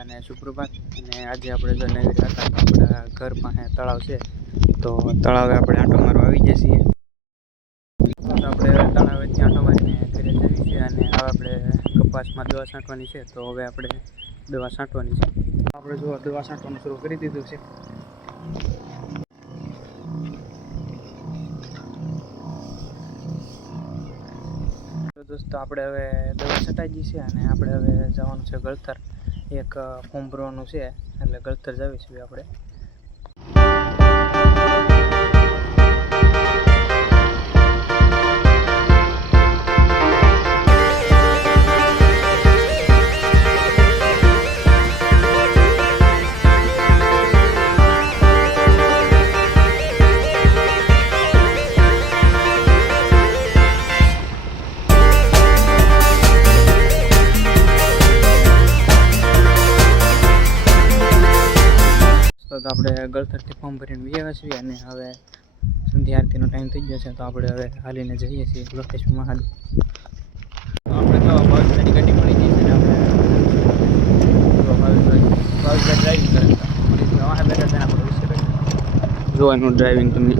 બધાને સુપ્રભાત। અને આજે આપણે જો નવી હતા આપણા ઘર પાસે તળાવ છે, તો તળાવે આપણે આંટો મારવા આવી જઈએ છીએ। તો આપણે તળાવેથી આંટો મારીને ઘરે જઈએ છીએ અને હવે આપણે કપાસમાં દવા છાંટવાની છે, તો હવે આપણે દવા છાંટવાની છે। આપણે જો દવા છાંટવાનું શરૂ કરી દીધું છે। તો દોસ્તો આપણે હવે દવા છટાઈ ગઈ છે અને આપણે હવે જવાનું છે ગળતર। એક ફોર્મ ભરવાનું છે એટલે ગળતર જઈશું આપણે। તો આપણે ગળતરથી ફોર્મ ભરીને આવ્યા છીએ અને હવે સંધ્યા આરતીનો ટાઈમ થઈ ગયો છે, તો આપણે હવે હાલીને જઈએ છીએ લોકેશન મહાદેવ। આપણે તો ભાવેશભાઈની ગાડી મળી ગઈ છે ને આપણે ભાવેશભાઈ ડ્રાઇવિંગ કરે છે, વાહે બેઠા છે આપણે વિશે જોવાનું ડ્રાઇવિંગ તમને।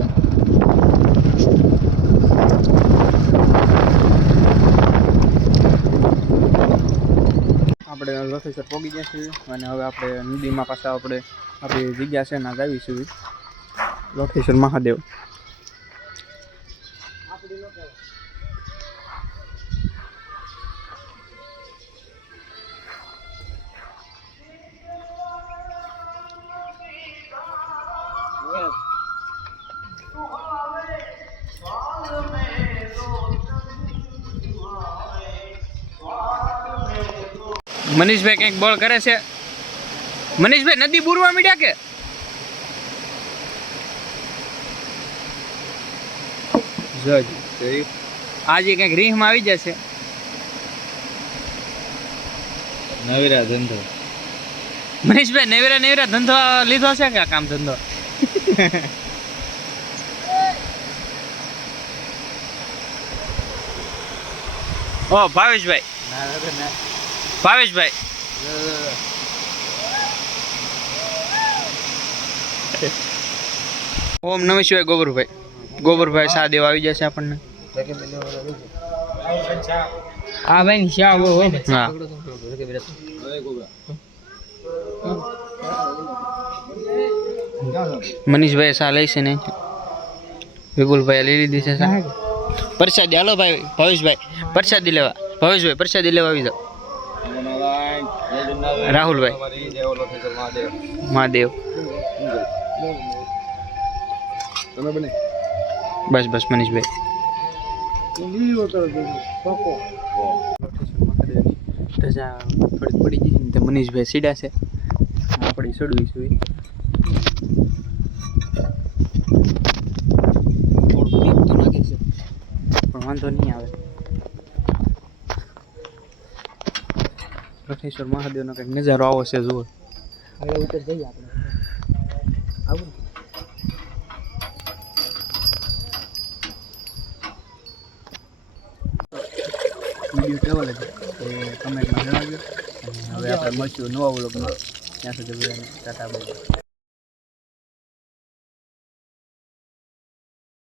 આપણે લોકેશન પહોંચી ગયા છીએ અને હવે આપણે નદીમાં પાછા આપણે આપણી જગ્યા છે ના આવીશું લોકેશન મહાદેવ। મનીષભાઈ કંઈક બોલ કરે છે। મનીષભાઈ નદી બુરવા મીડ્યા કે આજે કંઈક રીહમાં આવી જશે। નવીરા ધંધો મનીષભાઈ નવીરા ધંધો લીધો છે કે કામ ધંધો? ઓ ભાવેશભાઈ ઓમ નમઃ શિવાય। ગોબરભાઈ સા દેવા આવી જશે આપણને। હા ભાઈ ની શા હોય ને। હા મનીષભાઈ સા લઈ છે ને વિપુલભાઈ લઈ લીધી છે સા। પ્રસાદી હાલો ભાઈ ભાવેશભાઈ પ્રસાદી લેવા। ભાવેશભાઈ પ્રસાદી લેવા આવી જાઓ। રાહુલભાઈ મહાદેવ બસ મનીષભાઈ રજા થોડીક પડી ગઈ ને મનીષભાઈ સીડા છે, આપણે ચડવીશું થોડુંક બીક તો લાગે છે પણ વાંધો નહીં આવે। લખેશ્વર મહાદેવનો કંઈક નજારો આવો છે જુઓ। હવે ઉતર જઈએ આપણે આવું વિડીયો કેવો લાગે એ કમેન્ટમાં જણાવજો અને હવે આપણે મળશું નવા વ્લોગમાં। ત્યાં સુધી બધાને ટાટા બાય।